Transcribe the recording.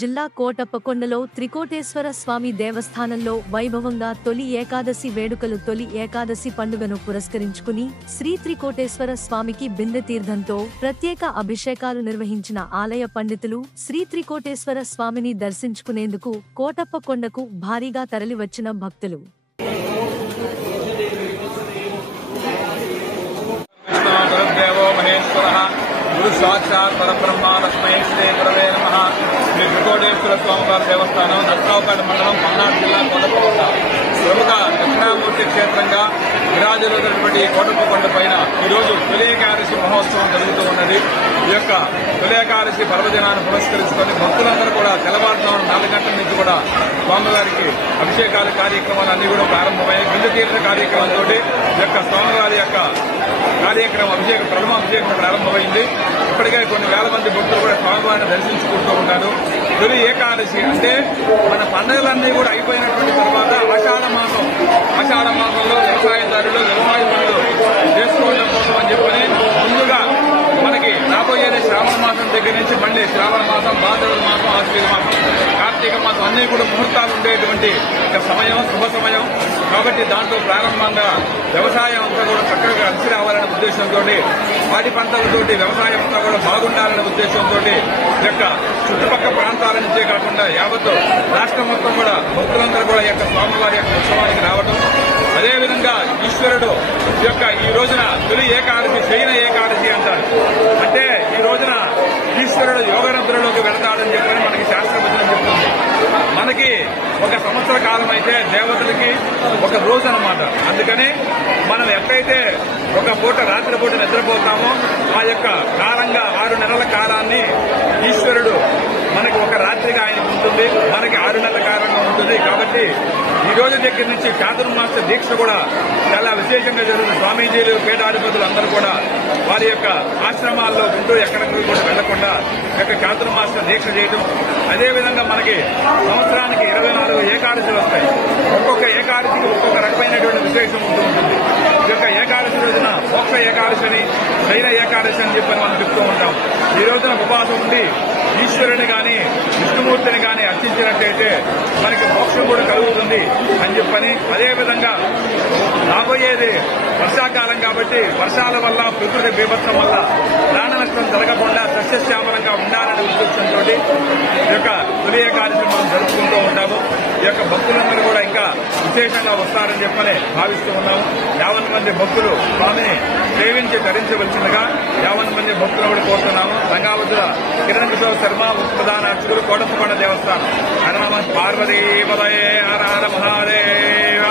జిల్లా కోటప్పకొండలో త్రికోటేశ్వర స్వామి దేవస్థానంలో వైభవంగా తొలి ఏకాదశి వేడుకలు. తొలి ఏకాదశి పండుగను పురస్కరించుకుని శ్రీ త్రికోటేశ్వర స్వామికి బిందె తీర్థంతో ప్రత్యేక అభిషేకాలు నిర్వహించిన ఆలయ పండితులు శ్రీ త్రికోటేశ్వర స్వామిని దర్శించుకునేందుకు కోటప్పకొండకు భారీగా తరలివచ్చిన భక్తులు. గురు సాక్షాత్ పరబ్రహ్మ లక్ష్మీ శ్రీ గురవే నమః. శ్రీ త్రికోటేశ్వర స్వామివారి దేవస్థానం నర్సరావుపేట మండలం పల్నాడు జిల్లా కోటప్పకొండ ప్రముఖ దక్షిణామూర్తి క్షేత్రంగా విరాజులున్నటువంటి కోటప్పకొండ పైన ఈరోజు తొలి ఏకాదశి మహోత్సవం జరుగుతూ ఉన్నది. ఈ యొక్క తొలి ఏకాదశి పర్వదినాన్ని పురస్కరించుకొని భక్తులందరూ కూడా తెల్లవారుజామున 4 గంటల నుంచి కూడా స్వామివారికి అభిషేకాల కార్యక్రమాలు అన్ని కూడా ప్రారంభమయ్యాయి. బిందు తీర్థ కార్యక్రమంతో ఈ యొక్క స్వామివారి యొక్క కార్యక్రమం ప్రథమ అభిషేకం ప్రారంభమైంది. ఇప్పటికే కొన్ని వేల మంది భక్తులు కూడా స్వామివారిని దర్శించుకుంటూ ఉన్నారు. తొలి ఏకాదశి అంటే మన పండుగలన్నీ కూడా అయిపోయినటువంటి తర్వాత ఆషాఢ మాసంలో వ్యవసాయదారులు వ్యవసాయ పనులు చేసుకోవడం కోసం అని చెప్పని ముందుగా మనకి రాబోయేది శ్రావణ మాసం దగ్గర నుంచి మళ్ళీ శ్రావణ మాసం, భాద్రపద మాసం, ఆశ్వీజ మాసం, కార్తీక మాసం అన్ని కూడా ముహూర్తాలు ఉండేటువంటి సమయం, శుభ సమయం. కాబట్టి దాంట్లో ప్రారంభంగా వ్యవసాయం అంతా కూడా చక్కగా కలిసి రావాలనే ఉద్దేశంతో వాటి పంటలతోటి వ్యవసాయం అంతా కూడా బాగుండాలనే ఉద్దేశంతో ఈ యొక్క చుట్టుపక్కల ప్రాంతాల నుంచే కాకుండా యావత్తు రాష్ట్రం మొత్తం కూడా భక్తులందరూ కూడా ఈ యొక్క స్వామివారి యొక్క ఉత్సవానికి రావడం, అదేవిధంగా ఈశ్వరుడు ఈ రోజున తొలి ఏకాదశి శయన ఏకాదశి అంటారు. అంటే ఈ రోజున ఈశ్వరుడు యోగనిద్రలోకి వెళతాడని చెప్పని మనకి శాస్త్రవచనం చెప్తుంది. మనకి ఒక సంవత్సర కాలం అయితే దేవతలకి ఒక రోజు అన్నమాట. అందుకని మనం ఎప్పుడైతే ఒక పూట రాత్రిపూట నిద్రపోతామో ఆ యొక్క కాలంగా 6 నెలల కాలాన్ని ఈశ్వరుడు మనకి ఒక రాత్రిగా ఆయనకు ఉంటుంది, మనకి 6 నెలల కాలంగా ఉంటుంది. కాబట్టి ఈ రోజు దగ్గర నుంచి చాతుర్మాస దీక్ష కూడా చాలా విశేషంగా జరుగుతుంది. స్వామీజీలు, పీఠాధిపతులు అందరూ కూడా వారి యొక్క ఆశ్రమాల్లో ఉంటూ ఎక్కడికి కూడా వెళ్లకుండా యొక్క చాతుర్మాస దీక్ష చేయడం. అదేవిధంగా మనకి సంవత్సరానికి 24 ఏకాదశులు వస్తాయి. ఒక్కొక్క ఏకాదశికి ఒక్కొక్క రకమైనటువంటి విశేషం ఉంటూ ఉంటుంది. ఈ యొక్క ఏకాదశి రోజున మోక్ష ఏకాదశి అని, శైన ఏకాదశి అని చెప్పని మనం చెప్తూ ఉంటాం. ఈ రోజున ఉపవాసం ఉండి ఈశ్వరుని గాని విష్ణుమూర్తిని గాని అర్చించినట్టయితే మనకి మోక్షం కూడా కలుగుతుంది అని చెప్పని, అదేవిధంగా రాబోయేది వర్షాకాలం కాబట్టి వర్షాల వల్ల ప్రకృతి బీభత్సం వల్ల ప్రాణ నష్టం జరగకుండా సస్యశ్యామలంగా ఉండాలనే ఉద్దేశంతో ఈ యొక్క తొలి ఏకాదశి మనం జరుపుకుంటూ ఉంటాము. ఈ యొక్క భక్తులందరూ కూడా ఇంకా విశేషంగా వస్తారని చెప్పని భావిస్తూ ఉన్నాము. 50 మంది భక్తులు స్వామిని సేవించి ధరించవలసిందిగా 50 మంది భక్తులు కూడా కోరుతున్నాము. రంగావతుల కిరణ్ కిషోర్ శర్మ ప్రధాన అర్చకులు, కోటప్పకొండ దేవస్థానం. హర నమ పార్వతీ పదయే హర హర మహాదేవ.